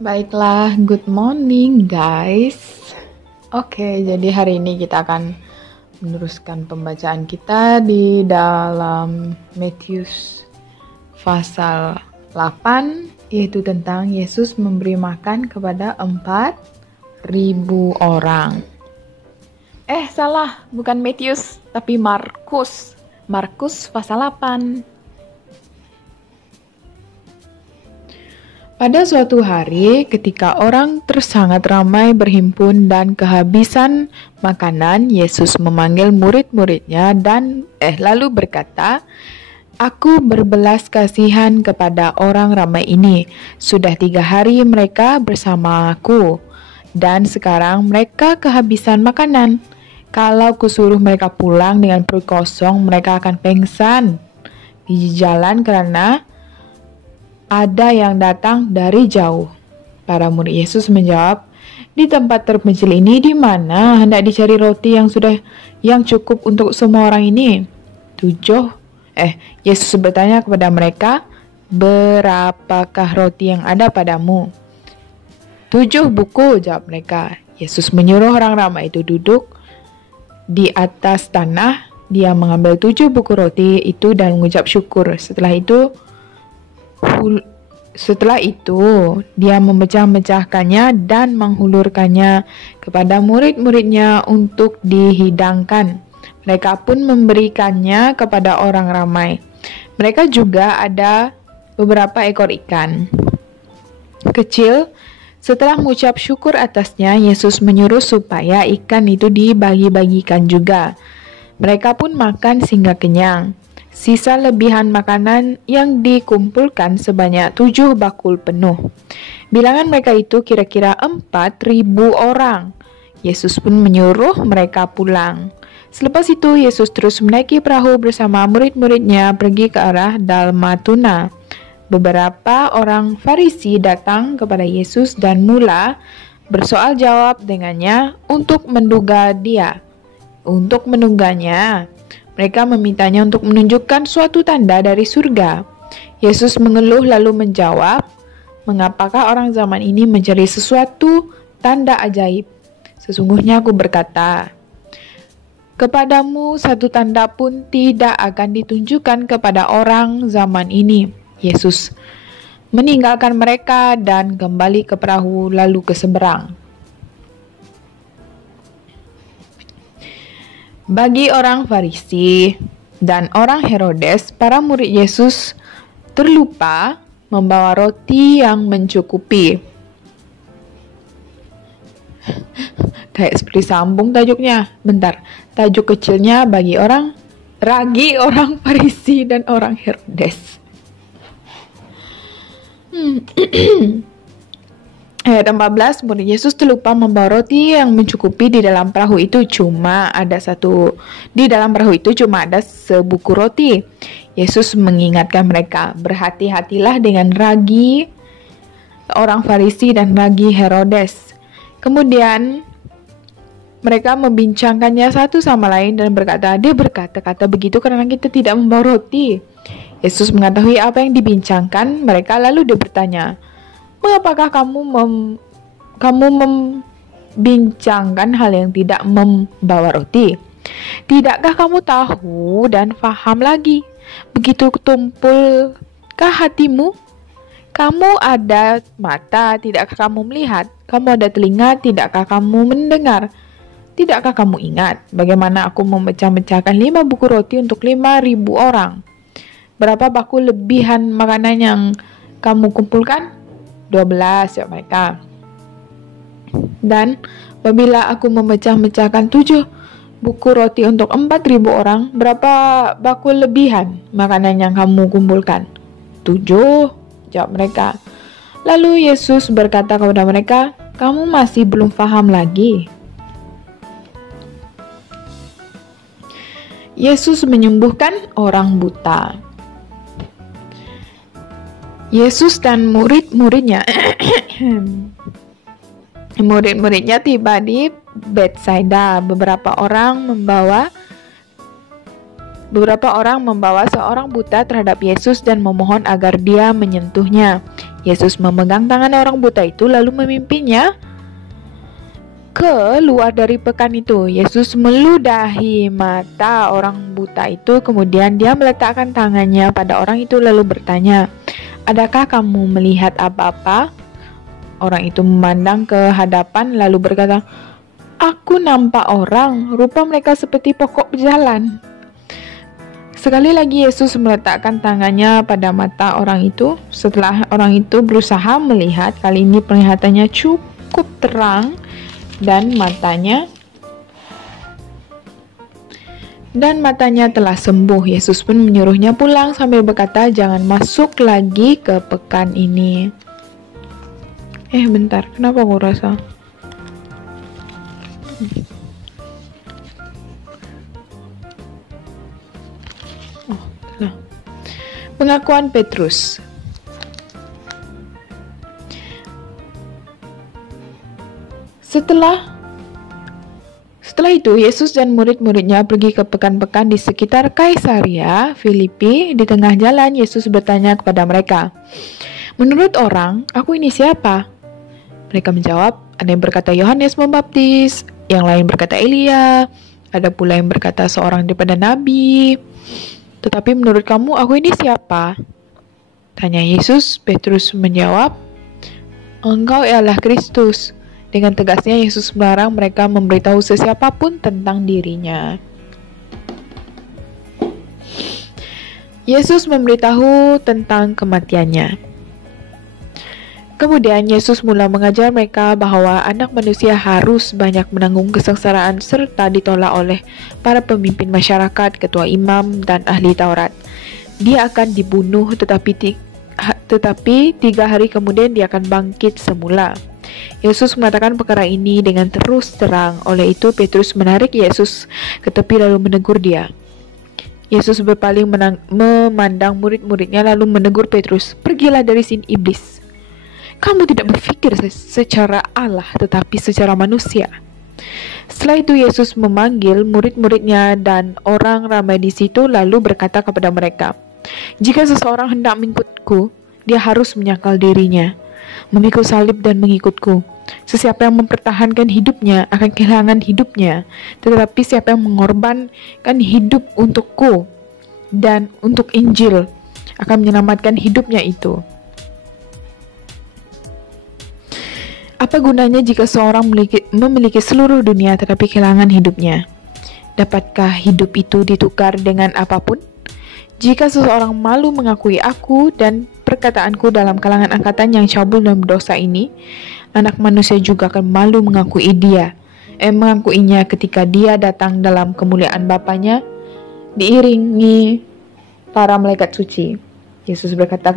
Baiklah, good morning guys. Oke, jadi hari ini kita akan meneruskan pembacaan kita di dalam Matius pasal 8, yaitu tentang Yesus memberi makan kepada 4.000 orang. Salah, bukan Matius, tapi Markus. Markus pasal 8. Pada suatu hari, ketika orang sangat ramai berhimpun dan kehabisan makanan, Yesus memanggil murid-muridnya dan lalu berkata, "Aku berbelas kasihan kepada orang ramai ini. Sudah 3 hari mereka bersama aku, dan sekarang mereka kehabisan makanan. Kalau kusuruh mereka pulang dengan perut kosong, mereka akan pingsan di jalan karena ada yang datang dari jauh." Para murid Yesus menjawab, "Di tempat terpencil ini di mana hendak dicari roti yang cukup untuk semua orang ini?" Yesus bertanya kepada mereka, "Berapakah roti yang ada padamu?" 7 buku, jawab mereka. Yesus menyuruh orang ramai itu duduk di atas tanah. Dia mengambil 7 buku roti itu dan mengucap syukur. Setelah itu, dia memecah-mecahkannya dan menghulurkannya kepada murid-muridnya untuk dihidangkan. Mereka pun memberikannya kepada orang ramai. Mereka juga ada beberapa ekor ikan kecil. Setelah mengucap syukur atasnya, Yesus menyuruh supaya ikan itu dibagi-bagikan juga. Mereka pun makan sehingga kenyang. Sisa lebihan makanan yang dikumpulkan sebanyak 7 bakul penuh. Bilangan mereka itu kira-kira 4.000 orang. Yesus pun menyuruh mereka pulang. Selepas itu, Yesus terus menaiki perahu bersama murid-muridnya pergi ke arah Dalmatuna. Beberapa orang Farisi datang kepada Yesus dan mula bersoal jawab dengannya untuk menduganya. Mereka memintanya untuk menunjukkan suatu tanda dari surga. Yesus mengeluh lalu menjawab, "Mengapakah orang zaman ini mencari sesuatu tanda ajaib? Sesungguhnya aku berkata, kepadamu satu tanda pun tidak akan ditunjukkan kepada orang zaman ini." Yesus meninggalkan mereka dan kembali ke perahu lalu ke seberang. Bagi orang Farisi dan orang Herodes, para murid Yesus terlupa membawa roti yang mencukupi. Kayak seperti sambung tajuknya. Bentar, tajuk kecilnya bagi orang Farisi dan orang Herodes. Ayat 14, murid Yesus terlupa membawa roti yang mencukupi. Di dalam perahu itu cuma ada sebuku roti. Yesus mengingatkan mereka, berhati-hatilah dengan ragi orang Farisi dan ragi Herodes. Kemudian mereka membincangkannya satu sama lain dan dia berkata-kata begitu karena kita tidak membawa roti. Yesus mengetahui apa yang dibincangkan mereka, lalu dia bertanya, "Mengapakah kamu membincangkan hal yang tidak membawa roti? Tidakkah kamu tahu dan faham lagi? Begitu tumpulkah hatimu? Kamu ada mata, tidakkah kamu melihat? Kamu ada telinga, tidakkah kamu mendengar? Tidakkah kamu ingat bagaimana aku memecah-mecahkan 5 buku roti untuk 5.000 orang? Berapa bakul lebihan makanan yang kamu kumpulkan? 12, ya mereka. Dan apabila aku memecah-mecahkan 7 buku roti untuk 4.000 orang, berapa bakul lebihan makanan yang kamu kumpulkan? 7, jawab mereka. Lalu Yesus berkata kepada mereka, "Kamu masih belum paham lagi?" Yesus menyembuhkan orang buta. Yesus dan murid-muridnya tiba di Betsaida. Beberapa orang membawa seorang buta terhadap Yesus dan memohon agar dia menyentuhnya. Yesus memegang tangan orang buta itu lalu memimpinnya keluar dari pekan itu. Yesus meludahi mata orang buta itu, kemudian dia meletakkan tangannya pada orang itu lalu bertanya, "Adakah kamu melihat apa-apa?" Orang itu memandang ke hadapan lalu berkata, "Aku nampak orang, rupa mereka seperti pokok berjalan." Sekali lagi Yesus meletakkan tangannya pada mata orang itu. Setelah orang itu berusaha melihat, kali ini penglihatannya cukup terang dan matanya telah sembuh. Yesus pun menyuruhnya pulang sambil berkata, "Jangan masuk lagi ke pekan ini." Bentar, kenapa aku rasa? Pengakuan Petrus. Setelah itu, Yesus dan murid-muridnya pergi ke pekan-pekan di sekitar Kaisaria Filipi. Di tengah jalan, Yesus bertanya kepada mereka, "Menurut orang, aku ini siapa?" Mereka menjawab, ada yang berkata Yohanes Pembaptis, yang lain berkata Elia, ada pula yang berkata seorang daripada nabi. "Tetapi menurut kamu, aku ini siapa?" Tanya Yesus. Petrus menjawab, "Engkau ialah Kristus." Dengan tegasnya Yesus melarang mereka memberitahu sesiapapun tentang dirinya. Yesus memberitahu tentang kematiannya. Kemudian Yesus mula mengajar mereka bahwa anak manusia harus banyak menanggung kesengsaraan serta ditolak oleh para pemimpin masyarakat, ketua imam, dan ahli Taurat. Dia akan dibunuh tetapi 3 hari kemudian dia akan bangkit semula. Yesus mengatakan perkara ini dengan terus terang. Oleh itu Petrus menarik Yesus ke tepi lalu menegur dia. Yesus berpaling memandang murid-muridnya lalu menegur Petrus, "Pergilah dari sini iblis. Kamu tidak berpikir secara Allah tetapi secara manusia." Setelah itu Yesus memanggil murid-muridnya dan orang ramai di situ lalu berkata kepada mereka, "Jika seseorang hendak mengikutku, dia harus menyangkal dirinya, memikul salib dan mengikutku. Sesiapa yang mempertahankan hidupnya akan kehilangan hidupnya, tetapi siapa yang mengorbankan hidup untukku dan untuk Injil akan menyelamatkan hidupnya itu." Apa gunanya jika seorang memiliki seluruh dunia tetapi kehilangan hidupnya? Dapatkah hidup itu ditukar dengan apapun? Jika seseorang malu mengakui aku dan perkataanku dalam kalangan angkatan yang cabul dan berdosa ini, anak manusia juga akan malu mengakuinya ketika dia datang dalam kemuliaan Bapanya diiringi para malaikat suci. Yesus berkata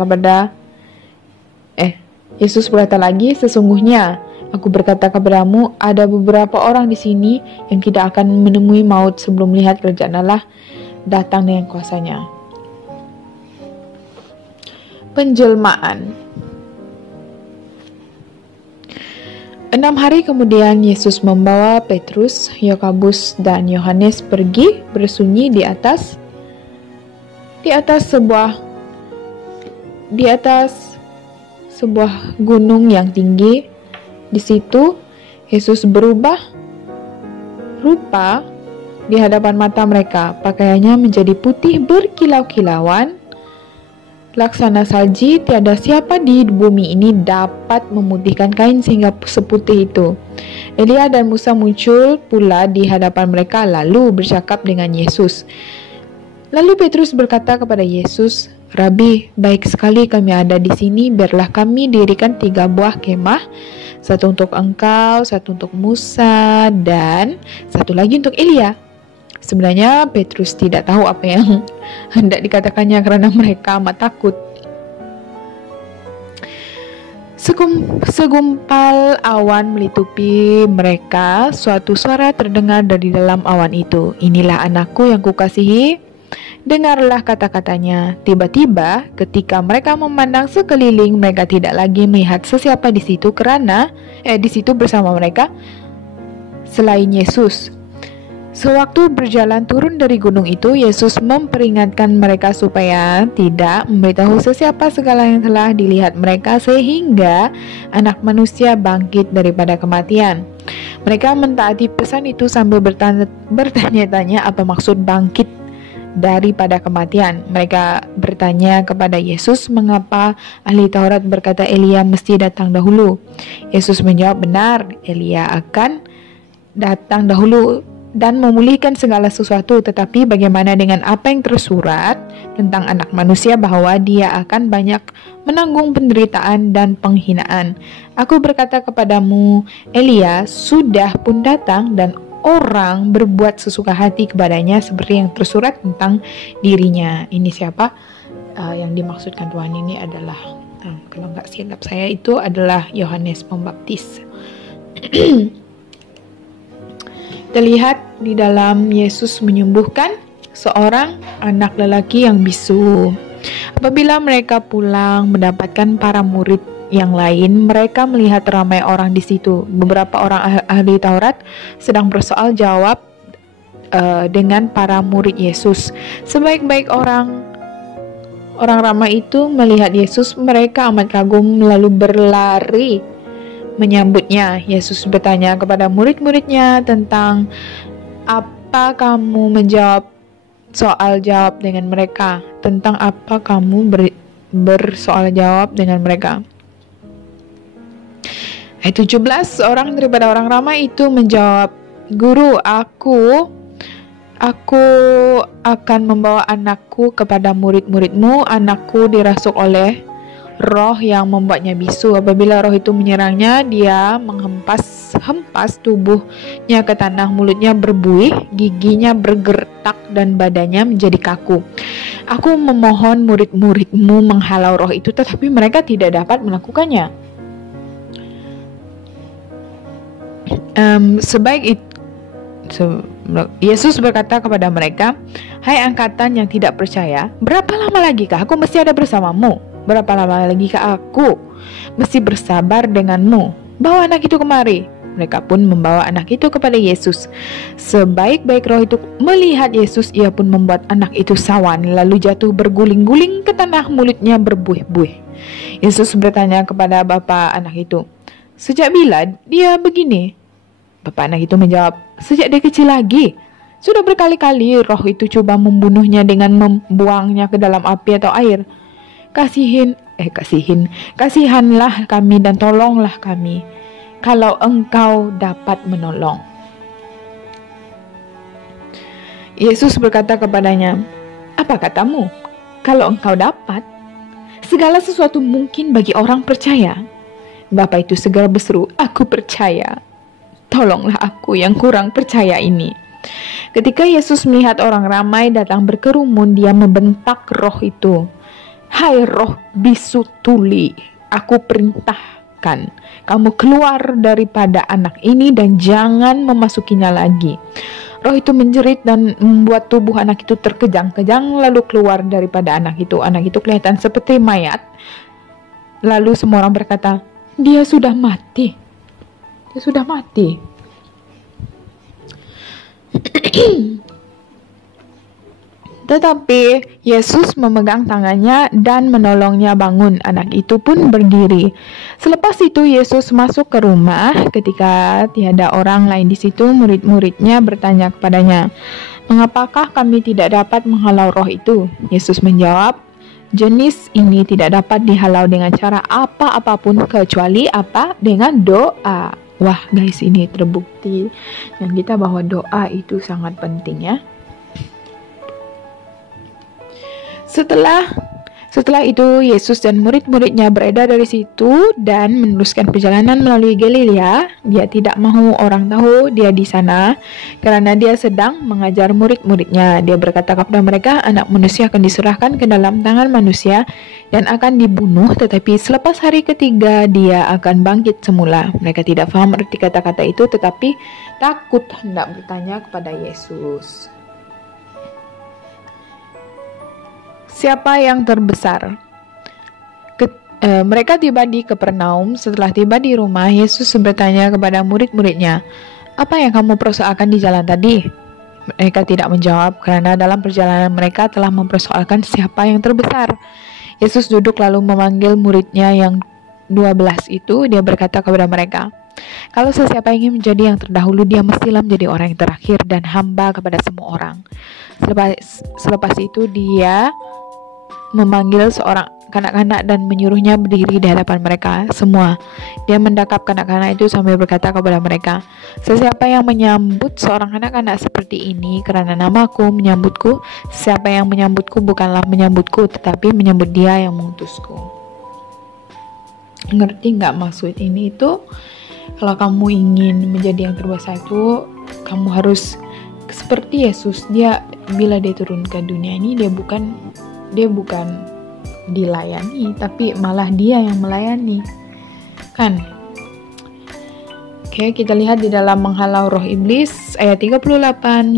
lagi, "Sesungguhnya aku berkata kepadamu, ada beberapa orang di sini yang tidak akan menemui maut sebelum melihat kerajaan Allah datang dengan kuasanya." Penjelmaan. 6 hari kemudian Yesus membawa Petrus, Yakobus, dan Yohanes pergi bersunyi di atas sebuah gunung yang tinggi. Di situ Yesus berubah rupa di hadapan mata mereka. Pakaiannya menjadi putih berkilau-kilauan laksana salji. Tiada siapa di bumi ini dapat memutihkan kain sehingga seputih itu. Elia dan Musa muncul pula di hadapan mereka lalu bercakap dengan Yesus. Lalu Petrus berkata kepada Yesus, "Rabi, baik sekali kami ada di sini. Biarlah kami dirikan 3 buah kemah, satu untuk engkau, satu untuk Musa, dan satu lagi untuk Elia." Sebenarnya Petrus tidak tahu apa yang hendak dikatakannya karena mereka amat takut. Segumpal awan melitupi mereka. Suatu suara terdengar dari dalam awan itu, "Inilah anakku yang kukasihi, dengarlah kata-katanya." Tiba-tiba ketika mereka memandang sekeliling, mereka tidak lagi melihat sesiapa di situ bersama mereka selain Yesus. Sewaktu berjalan turun dari gunung itu, Yesus memperingatkan mereka supaya tidak memberitahu sesiapa segala yang telah dilihat mereka sehingga Anak Manusia bangkit daripada kematian. Mereka mentaati pesan itu sambil bertanya-tanya apa maksud bangkit daripada kematian. Mereka bertanya kepada Yesus mengapa ahli Taurat berkata Elia mesti datang dahulu. Yesus menjawab, benar, Elia akan datang dahulu dan memulihkan segala sesuatu, tetapi bagaimana dengan apa yang tersurat tentang Anak Manusia bahwa dia akan banyak menanggung penderitaan dan penghinaan. Aku berkata kepadamu, Elia sudah pun datang dan orang berbuat sesuka hati kepadanya seperti yang tersurat tentang dirinya. Ini siapa? Yang dimaksudkan Tuhan ini adalah, kalau nggak silap saya, itu adalah Yohanes Pembaptis. Terlihat di dalam Yesus menyembuhkan seorang anak lelaki yang bisu. Apabila mereka pulang mendapatkan para murid yang lain, mereka melihat ramai orang di situ. Beberapa orang ahli Taurat sedang bersoal jawab dengan para murid Yesus. Sebaik-baik orang ramai itu melihat Yesus, mereka amat kagum lalu berlari menyambutnya. Yesus bertanya kepada murid-muridnya tentang apa kamu menjawab soal jawab dengan mereka. Tentang apa kamu bersoal jawab dengan mereka. Ayat 17, seorang daripada orang ramai itu menjawab, Guru, aku akan membawa anakku kepada murid-muridmu. Anakku dirasuk oleh roh yang membuatnya bisu. Apabila roh itu menyerangnya, dia menghempas tubuhnya ke tanah, mulutnya berbuih, giginya bergertak dan badannya menjadi kaku. Aku memohon murid-muridmu menghalau roh itu, tetapi mereka tidak dapat melakukannya. Yesus berkata kepada mereka, hai angkatan yang tidak percaya, berapa lama lagikah aku mesti ada bersamamu? Berapa lama lagi aku mesti bersabar denganmu? Bawa anak itu kemari. Mereka pun membawa anak itu kepada Yesus. Sebaik-baik roh itu melihat Yesus, ia pun membuat anak itu sawan, lalu jatuh berguling-guling ke tanah, mulutnya berbuih-buih. Yesus bertanya kepada bapa anak itu, sejak bila dia begini? Bapa anak itu menjawab, sejak dia kecil lagi. Sudah berkali-kali roh itu coba membunuhnya dengan membuangnya ke dalam api atau air. Kasihanlah kami dan tolonglah kami, kalau engkau dapat menolong. Yesus berkata kepadanya, apa katamu? Kalau engkau dapat, segala sesuatu mungkin bagi orang percaya. Bapa itu segera berseru, aku percaya. Tolonglah aku yang kurang percaya ini. Ketika Yesus melihat orang ramai datang berkerumun, dia membentak roh itu. Hai roh bisu tuli, aku perintahkan kamu keluar daripada anak ini dan jangan memasukinya lagi. Roh itu menjerit dan membuat tubuh anak itu terkejang-kejang lalu keluar daripada anak itu. Anak itu kelihatan seperti mayat. Lalu semua orang berkata, dia sudah mati. Dia sudah mati. Tetapi Yesus memegang tangannya dan menolongnya bangun. Anak itu pun berdiri. Selepas itu Yesus masuk ke rumah. Ketika tiada orang lain di situ, murid-muridnya bertanya kepadanya, mengapakah kami tidak dapat menghalau roh itu? Yesus menjawab, jenis ini tidak dapat dihalau dengan cara apapun kecuali dengan doa. Wah guys, ini terbukti yang kita bahwa doa itu sangat penting ya. Setelah itu Yesus dan murid-muridnya beredar dari situ dan meneruskan perjalanan melalui Galilea. Dia tidak mahu orang tahu dia di sana karena dia sedang mengajar murid-muridnya. Dia berkata kepada mereka, Anak Manusia akan diserahkan ke dalam tangan manusia dan akan dibunuh, tetapi selepas hari ketiga dia akan bangkit semula. Mereka tidak paham arti kata-kata itu, tetapi takut hendak bertanya kepada Yesus. Siapa yang terbesar? Mereka tiba di Kapernaum. Setelah tiba di rumah, Yesus bertanya kepada murid-muridnya, apa yang kamu persoalkan di jalan tadi? Mereka tidak menjawab karena dalam perjalanan mereka telah mempersoalkan siapa yang terbesar. Yesus duduk lalu memanggil muridnya yang 12 itu. Dia berkata kepada mereka, "Kalau sesiapa ingin menjadi yang terdahulu, dia mestilah menjadi orang yang terakhir dan hamba kepada semua orang." Selepas itu dia memanggil seorang kanak-kanak dan menyuruhnya berdiri di hadapan mereka semua. Dia mendekap kanak-kanak itu sambil berkata kepada mereka, "Sesiapa yang menyambut seorang kanak-kanak seperti ini karena namaku menyambutku, siapa yang menyambutku bukanlah menyambutku, tetapi menyambut dia yang mengutusku." Ngerti nggak maksud ini? Itu kalau kamu ingin menjadi yang terbesar itu, kamu harus seperti Yesus. Dia bila dia turun ke dunia ini, dia bukan dilayani, tapi malah dia yang melayani, kan? Oke, kita lihat di dalam Menghalau Roh Iblis ayat 38.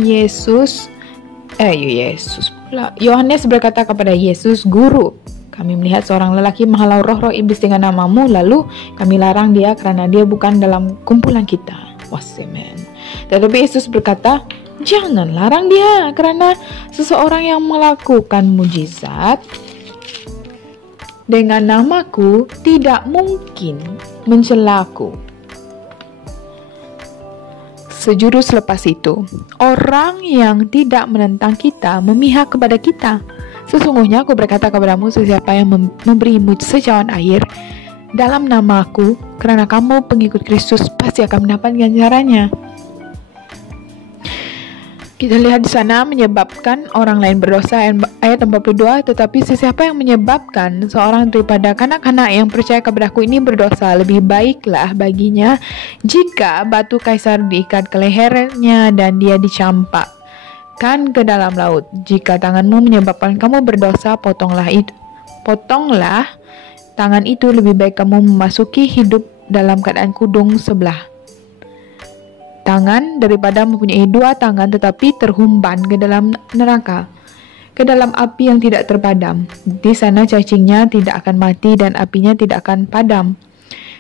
Yohanes berkata kepada Yesus, "Guru, kami melihat seorang lelaki menghalau roh-roh iblis dengan namamu, lalu kami larang dia karena dia bukan dalam kumpulan kita." Amen. Tetapi Yesus berkata, "Jangan larang dia, karena seseorang yang melakukan mujizat dengan namaku tidak mungkin mencelaku." Sejurus lepas itu, orang yang tidak menentang kita memihak kepada kita. Sesungguhnya aku berkata kepadamu, sesiapa yang memberimu secawan air dalam namaku, karena kamu pengikut Kristus, pasti akan mendapat ganjarannya. Kita lihat di sana, menyebabkan orang lain berdosa, ayat 42. Tetapi sesiapa yang menyebabkan seorang daripada kanak-kanak yang percaya kepadaku ini berdosa, lebih baiklah baginya jika batu kaisar diikat ke lehernya dan dia dicampakkan ke dalam laut. Jika tanganmu menyebabkan kamu berdosa, potonglah tangan itu. Lebih baik kamu memasuki hidup dalam keadaan kudung sebelah tangan daripada mempunyai dua tangan tetapi terhumban ke dalam neraka, ke dalam api yang tidak terpadam. Di sana cacingnya tidak akan mati dan apinya tidak akan padam.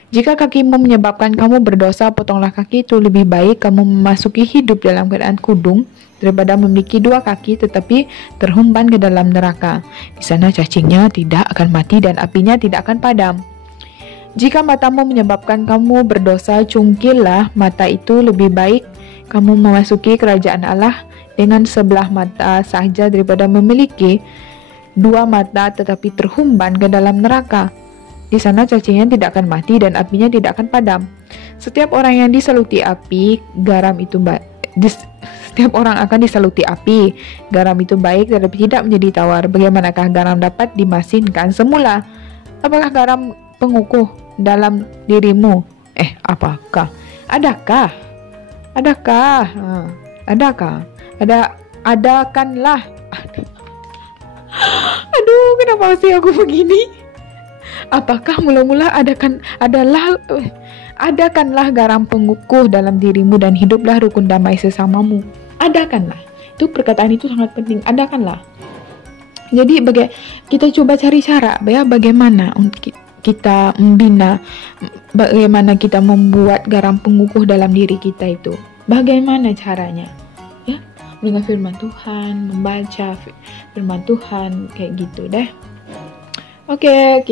Jika kakimu menyebabkan kamu berdosa, potonglah kaki itu. Lebih baik kamu memasuki hidup dalam keadaan kudung daripada memiliki dua kaki tetapi terhumban ke dalam neraka. Di sana cacingnya tidak akan mati dan apinya tidak akan padam. Jika matamu menyebabkan kamu berdosa, cungkillah mata itu. Lebih baik kamu memasuki kerajaan Allah dengan sebelah mata sahaja daripada memiliki dua mata tetapi terhumban ke dalam neraka. Di sana cacingnya tidak akan mati dan apinya tidak akan padam. Setiap orang yang disaluti api, setiap orang akan disaluti api. Garam itu baik tetapi tidak menjadi tawar. Bagaimanakah garam dapat dimasinkan semula? Apakah garam pengukuh dalam dirimu? Apakah? Adakah? Adakanlah. Aduh, kenapa sih aku begini? Apakah mula-mula adakanlah garam pengukuh dalam dirimu dan hiduplah rukun damai sesamamu. Adakanlah. Itu perkataan itu sangat penting. Adakanlah. Jadi kita coba cari cara bagaimana untuk kita membina, bagaimana kita membuat garam pengukuh dalam diri kita itu. Bagaimana caranya? Ya, mendengar firman Tuhan, membaca firman Tuhan, kayak gitu deh. Oke,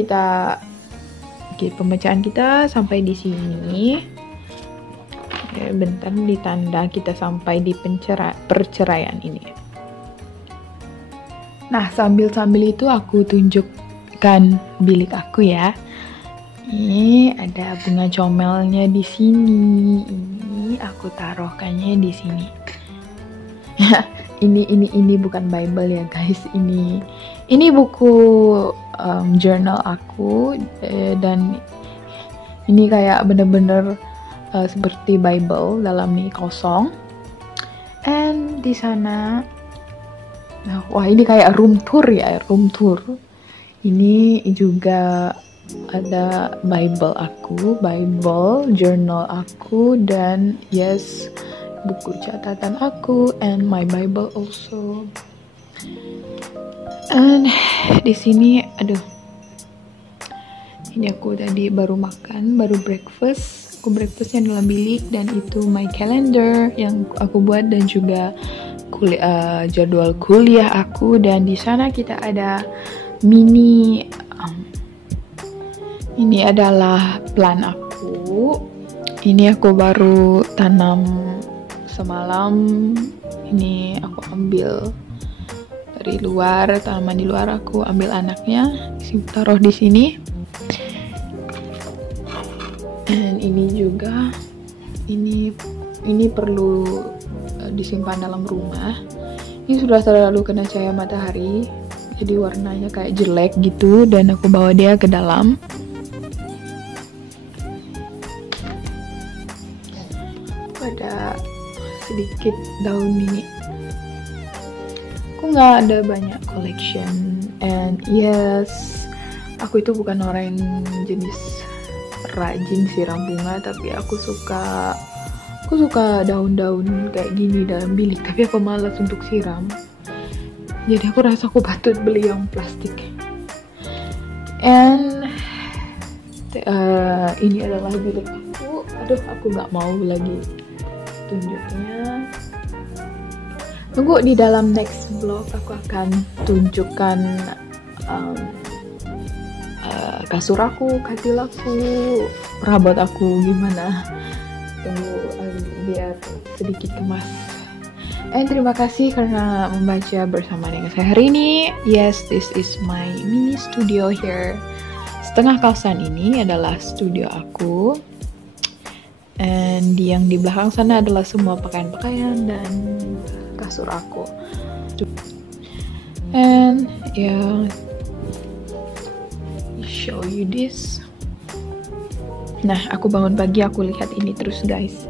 pembacaan kita sampai di sini. Oke, bentar ditanda kita sampai di perceraian ini. Nah, sambil itu aku tunjukkan bilik aku ya. Ini ada bunga comelnya di sini. Ini aku taruhkannya di sini. ini bukan Bible ya guys. Ini buku journal aku dan ini kayak bener-bener seperti Bible, dalam ini kosong. And di sana, wah ini kayak room tour. Ini juga ada Bible aku, Bible journal aku, dan buku catatan aku, and my Bible also. And di sini, ini aku tadi baru makan, baru breakfast. Aku breakfastnya dalam bilik, dan itu my calendar yang aku buat, dan juga jadwal kuliah aku, dan di sana kita ada mini. Ini adalah plan aku. Ini aku baru tanam semalam. Ini aku ambil dari luar, tanaman di luar aku ambil anaknya, taruh di sini. Dan ini juga, ini perlu disimpan dalam rumah. Ini sudah terlalu kena cahaya matahari, jadi warnanya kayak jelek gitu, dan aku bawa dia ke dalam. Ada sedikit daun ini. Aku nggak ada banyak collection, and yes, aku itu bukan orang yang jenis rajin siram bunga, tapi aku suka daun-daun kayak gini dalam bilik, tapi aku malas untuk siram. Jadi aku rasa aku patut beli yang plastik. And ini adalah bilik aku. Aduh, aku nggak mau lagi tunjuknya. Tunggu di dalam next vlog, aku akan tunjukkan kasur aku, katil aku, perabot aku gimana. Tunggu biar sedikit kemas. Terima kasih karena membaca bersama dengan saya hari ini. Yes, this is my mini studio here. Setengah kawasan ini adalah studio aku. And yang di belakang sana adalah semua pakaian-pakaian dan kasur aku. And show you this. Nah, aku bangun pagi, aku lihat ini terus guys.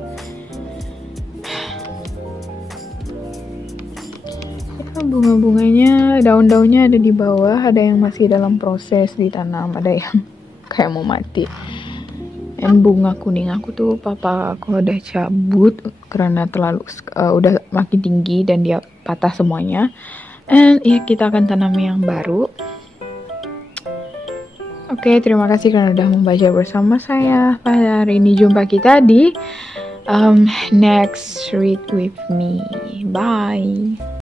Bunga-bunganya, daun-daunnya ada di bawah, ada yang masih dalam proses ditanam, ada yang kayak mau mati. Dan bunga kuning aku tuh papa aku udah cabut karena terlalu udah makin tinggi dan dia patah semuanya. And kita akan tanam yang baru. Oke, terima kasih karena udah membaca bersama saya pada hari ini. Jumpa kita di next read with me. Bye.